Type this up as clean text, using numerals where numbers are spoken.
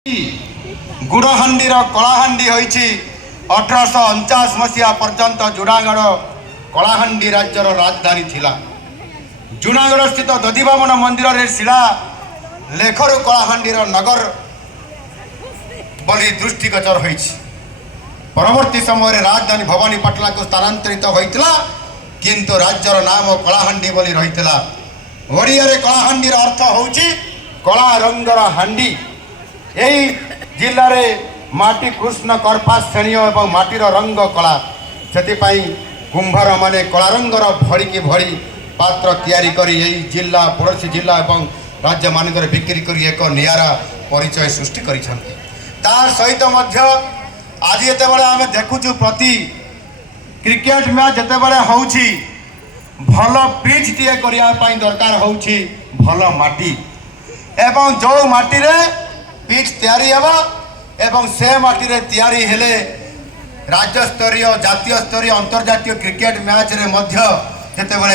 गुड़हांडीर कलाहांडी होइछि 1849 मसीहा पर्यंत जुनागढ़ कलाहांडी राज्यर राजधानी थिला। जुनागढ़ स्थित दधिबामन मंदिर रे शिला लेखरु कलाहांडीर नगर बोली दृष्टिगोचर होइछि। परवर्ती समय राजधानी भवानीपाटना को स्थानांतरित होइतिला, किंतु राज्यर नाम कलाहांडी बोली रहितिला। ओडिया रे कलाहांडीर अर्थ होउछि कला रंगर हांडी। यही जिले में माटी कृष्ण कर्पा श्रेणी और माटीर रंग कला से कुंभार माने कला रंगर भड़ी भड़ी पात्र तैयारी करी यही जिला पड़ोसी जिला और राज्य मानक बिक्री कर एक नियारा परिचय सृष्टि कर सहित आज ये आम देखुचु प्रति क्रिकेट मैच जिते होउछि भल पिच टीए करने दरकार होउछि भल माटी एवं जो माटी रे पिच तैयारी हेबा एवं से माटी रे तैयारी हेले राज्य स्तरीय जातीय स्तरीय अंतर्जातीय क्रिकेट मैच रे मध्य जेतेबेले